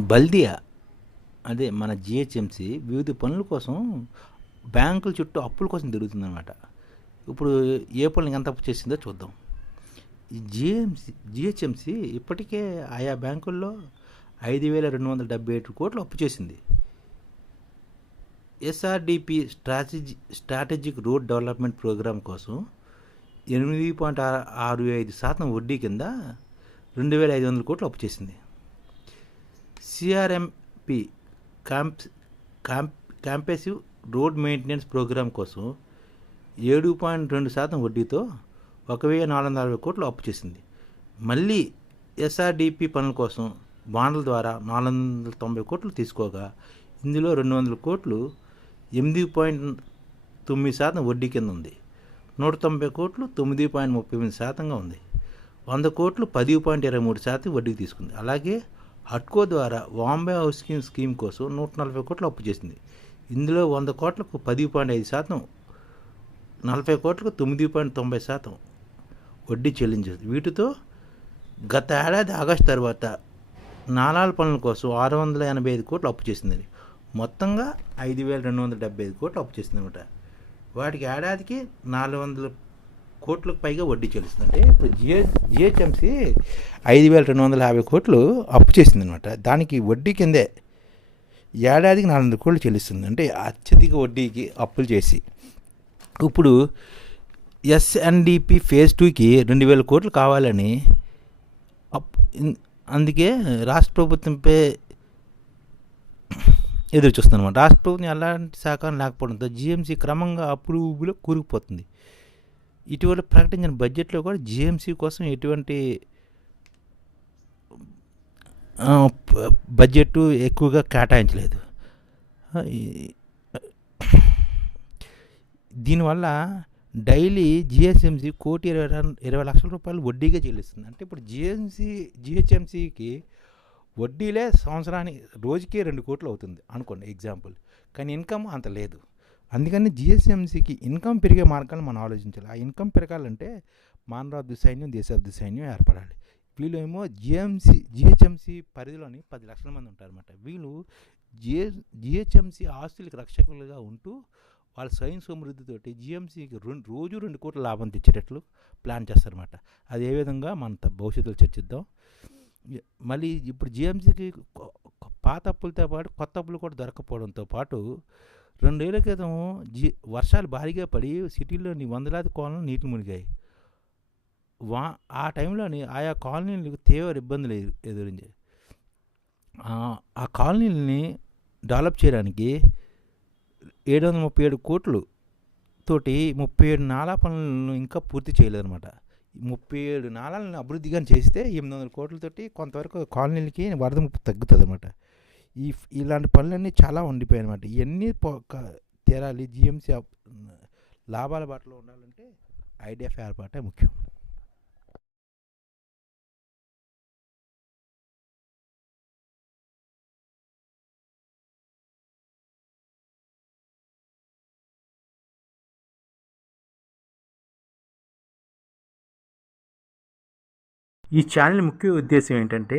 బల్దియా. అదే మన జిహెచ్ఎంసి వివిధ పనుల కోసం బ్యాంకుల చుట్టూ అప్పుల కోసం తిరుగుతుందన్నమాట. ఇప్పుడు ఏ పనులు ఎంత అప్పు చేసిందో చూద్దాం. ఈ జిఎంసి జిహెచ్ఎంసి ఇప్పటికే ఆయా బ్యాంకుల్లో ఐదు వేల రెండు వందల డెబ్బై ఏడు కోట్లు అప్పు చేసింది. SRDP strategy strategic road development programme కోసం ఎనిమిది పాయింట్ ఆరు ఐదు శాతం వడ్డీ కింద రెండు వేల ఐదు వందల కోట్లు అప్పు చేసింది. CRMP camp camp comprehensive road maintenance programme కోసం ఏడు పాయింట్ రెండు శాతం వడ్డీతో ఒక వెయ్యి నాలుగు వందల అరవై కోట్లు అప్పు చేసింది. మళ్ళీ ఎస్ఆర్డిపి పనుల కోసం బాండ్ల ద్వారా నాలుగు వందల తొంభై కోట్లు తీసుకోగా ఇందులో రెండు వందల కోట్లు ఎనిమిది పాయింట్ తొమ్మిది శాతం వడ్డీ కింద ఉంది. నూట తొంభై కోట్లు తొమ్మిది పాయింట్ ముప్పై ఎనిమిది శాతంగా ఉంది. వంద కోట్లు పది పాయింట్ ఇరవై మూడు శాతం వడ్డీకి తీసుకుంది. అలాగే హట్కో ద్వారా వాంబే హౌసింగ్ స్కీమ్ కోసం నూట నలభై కోట్లు అప్పు చేసింది. ఇందులో వంద కోట్లకు పది పాయింట్ ఐదు శాతం నలభై కోట్లకు తొమ్మిది పాయింట్ తొంభై శాతం వడ్డీ చెల్లించింది. వీటితో గత ఏడాది ఆగస్టు తర్వాత నాలాల పనుల కోసం ఆరు వందల ఎనభై ఐదు కోట్లు అప్పు చేసింది. మొత్తంగా ఐదు వేల రెండు వందల డెబ్బై ఐదు కోట్లు అప్పు చేసింది అనమాట వాటికి ఏడాదికి నాలుగు వందల కోట్లకు పైగా వడ్డీ చెల్లిస్తుంది అంటే ఇప్పుడు జిహె జిహెచ్ఎంసి ఐదు వేల రెండు వందల యాభై కోట్లు అప్పు చేసింది అనమాట దానికి వడ్డీ కిందే ఏడాదికి నాలుగు వందల కోట్లు చెల్లిస్తుంది. అంటే అత్యధిక వడ్డీకి అప్పులు చేసి. ఇప్పుడు ఎస్ఎన్డిపి ఫేజ్ టూకి రెండు వేల కోట్లు కావాలని అప్ అందుకే రాష్ట్ర ప్రభుత్వంపై ఎదురు చూస్తుంది అనమాట రాష్ట్ర ప్రభుత్వం ఎలాంటి సహకారం లేకపోవడంతో జిఎంసీ క్రమంగా అప్పులు ఊబిలో కూరుకుపోతుంది ఇటీవల ప్రకటించిన బడ్జెట్లో కూడా జిఎంసీ కోసం ఎటువంటి బడ్జెట్ ఎక్కువగా కేటాయించలేదు. దీనివల్ల డైలీ జిహెచ్ఎంసీ కోటి ఇరవై ఇరవై లక్షల రూపాయలు వడ్డీగా చెల్లిస్తుంది. అంటే ఇప్పుడు జిఎంసీ జిహెచ్ఎంసీకి వడ్డీలే సంవత్సరానికి రోజుకి రెండు కోట్లు అవుతుంది అనుకోండి ఎగ్జాంపుల్ కానీ ఇన్కమ్ అంత లేదు. అందుకని జిఎస్ఎంసీకి ఇన్కమ్ పెరిగే మార్గాలు మనం ఆలోచించాలి. ఆ ఇన్కమ్ పెరగాలంటే మానవాభివృద్ధి సైన్యం దేశాభివృద్ధి సైన్యం ఏర్పడాలి. వీళ్ళు ఏమో జిఎంసీ జిహెచ్ఎంసి పరిధిలోని పది లక్షల మంది ఉంటారన్నమాట. వీళ్ళు జిహె జిహెచ్ఎంసి ఆస్తులకు రక్షకులుగా ఉంటూ వాళ్ళ స్వయం సమృద్ధితోటి జిఎంసీకి రెండు రోజు రెండు కోట్ల లాభం తెచ్చేటట్లు ప్లాన్ చేస్తారన్నమాట. అది ఏ విధంగా మన భవిష్యత్తులో చర్చిద్దాం. మళ్ళీ ఇప్పుడు జిఎంసీకి పాత అప్పులతో పాటు కొత్త అప్పులు కూడా దొరకపోవడంతో పాటు రెండేళ్ళ క్రితం జీ వర్షాలు భారీగా పడి సిటీలోని వందలాది కాలనీలు నీటి మునిగాయి. వా ఆ టైంలోని ఆయా కాలనీలకు తీవ్ర ఇబ్బందులు ఎదురించాయి ఆ- ఆ కాలనీలని డెవలప్ చేయడానికి ఏడు వందల ముప్పై ఏడు కోట్లు తోటి ముప్పై ఏడు నాలా పనులను ఇంకా పూర్తి చేయలేదన్నమాట. ముప్పై ఏడు నాళాలను అభివృద్ధిగా చేస్తే ఎనిమిది వందల కోట్లతోటి కొంతవరకు కాలనీలకి వరద ముప్పు తగ్గుతుంది అనమాట ఈ ఇలాంటి పనులన్నీ చాలా ఉండిపోయాయి అనమాట ఇవన్నీ పో- తీరాలి. జిఎంసీ లాభాల బాటలో ఉండాలంటే ఐడిఎఫ్ ఏర్పాటే ముఖ్యం. ఈ ఛానల్ ముఖ్య ఉద్దేశం ఏంటంటే